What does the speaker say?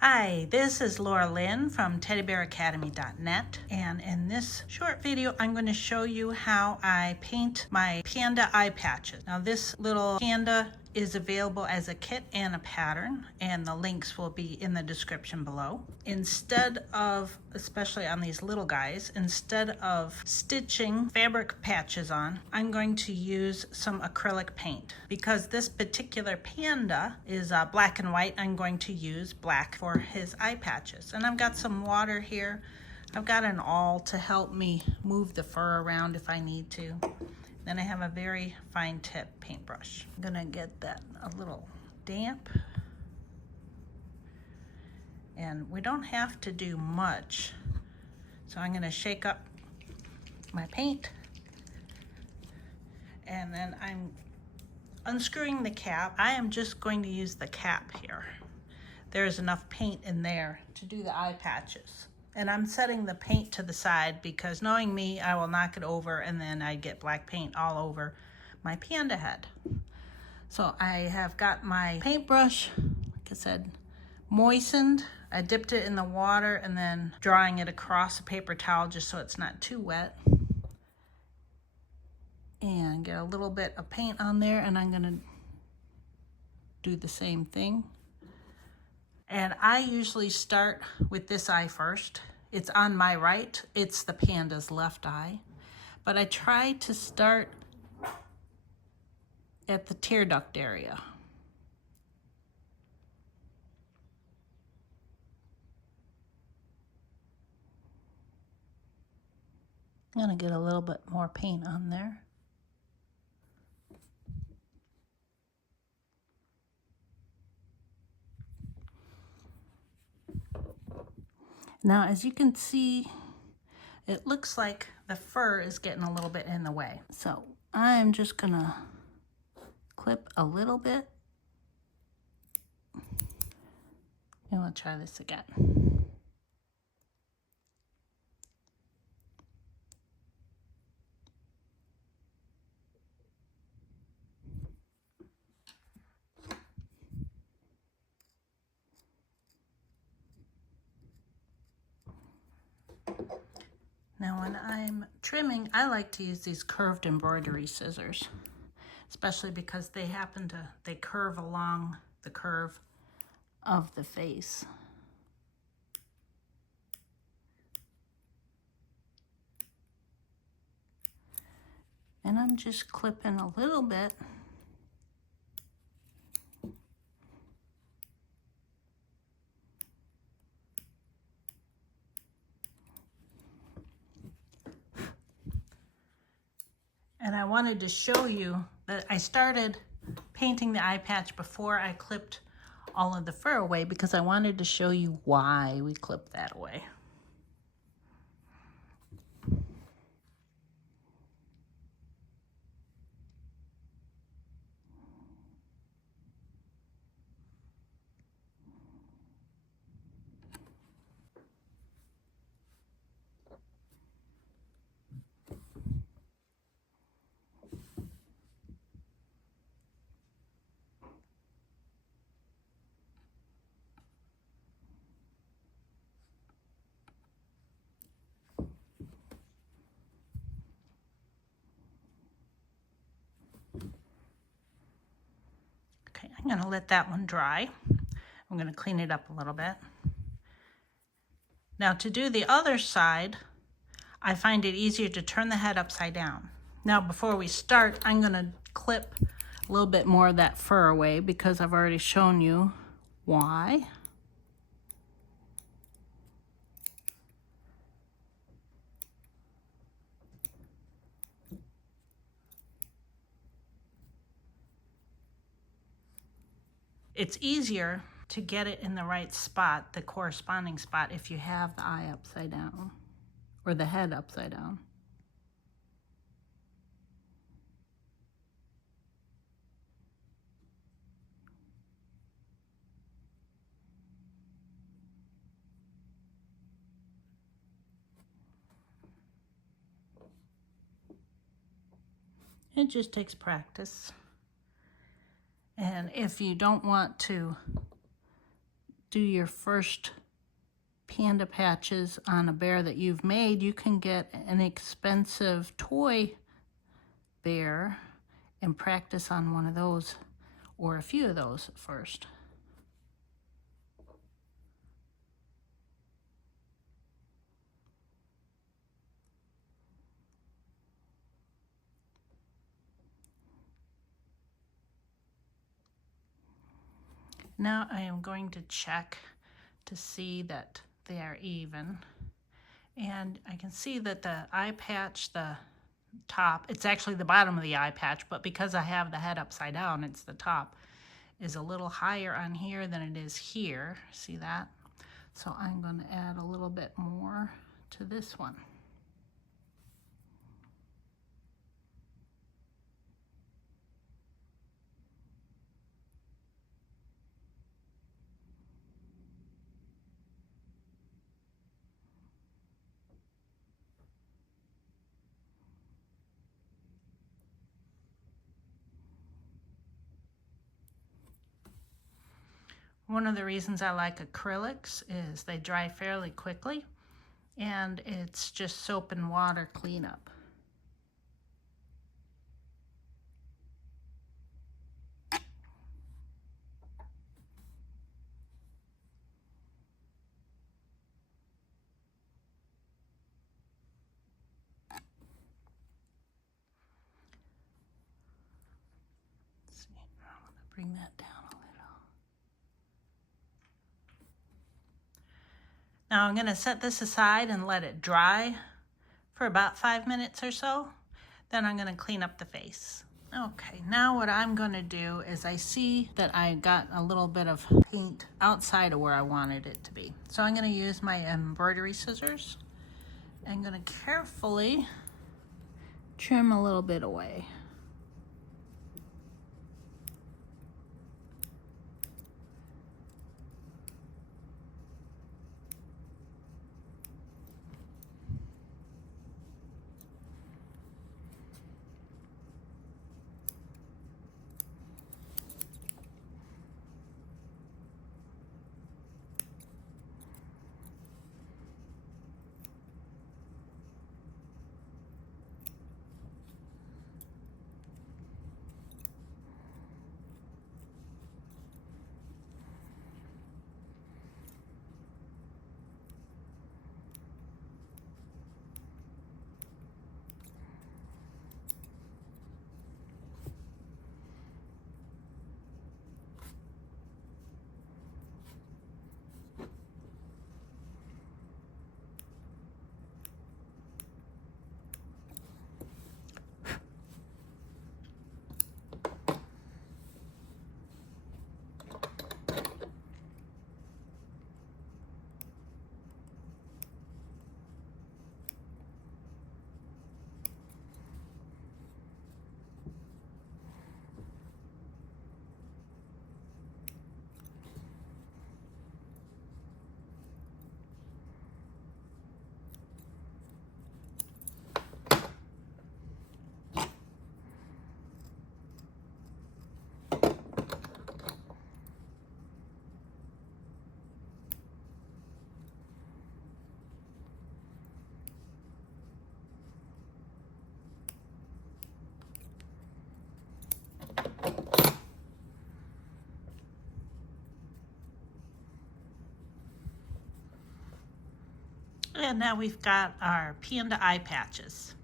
Hi, this is Laura Lynn from teddybearacademy.net, and in this short video I'm going to show you how I paint my panda eye patches. Now this little panda is available as a kit and a pattern, and the links will be in the description below. Instead of, especially on these little guys, instead of stitching fabric patches on, I'm going to use some acrylic paint. Because this particular panda is black and white, I'm going to use black for his eye patches. And I've got some water here. I've got an awl to help me move the fur around if I need to. Then I have a very fine tip paintbrush. I'm gonna get that a little damp. And we don't have to do much. So I'm gonna shake up my paint. And then I'm unscrewing the cap. I am just going to use the cap here. There's enough paint in there to do the eye patches. And I'm setting the paint to the side because knowing me, I will knock it over and then I get black paint all over my panda head. So I have got my paintbrush, like I said, moistened. I dipped it in the water and then drawing it across a paper towel just so it's not too wet. And get a little bit of paint on there, and I'm gonna do the same thing. And I usually start with this eye first. It's on my right, it's the panda's left eye. But I try to start at the tear duct area. I'm gonna get a little bit more paint on there. Now, as you can see, it looks like the fur is getting a little bit in the way. So I'm just gonna clip a little bit. And we'll try this again. Now when I'm trimming, I like to use these curved embroidery scissors, especially because they curve along the curve of the face. And I'm just clipping a little bit. And I wanted to show you that I started painting the eye patch before I clipped all of the fur away because I wanted to show you why we clipped that away. Okay, I'm gonna let that one dry. I'm gonna clean it up a little bit. Now to do the other side, I find it easier to turn the head upside down. Now before we start, I'm gonna clip a little bit more of that fur away because I've already shown you why. It's easier to get it in the right spot, the corresponding spot, if you have the eye upside down or the head upside down. It just takes practice. And if you don't want to do your first panda patches on a bear that you've made, you can get an expensive toy bear and practice on one of those or a few of those first. Now I am going to check to see that they are even. And I can see that the eye patch, the top, it's actually the bottom of the eye patch, but because I have the head upside down, it's the top, is a little higher on here than it is here. See that? So I'm going to add a little bit more to this one. One of the reasons I like acrylics is they dry fairly quickly, and it's just soap and water cleanup. Let's see, I'm going to bring that down a little. Now I'm going to set this aside and let it dry for about 5 minutes or so. Then I'm going to clean up the face. Okay, now what I'm going to do is I see that I got a little bit of paint outside of where I wanted it to be. So I'm going to use my embroidery scissors. I'm going to carefully trim a little bit away. And now we've got our panda eye patches.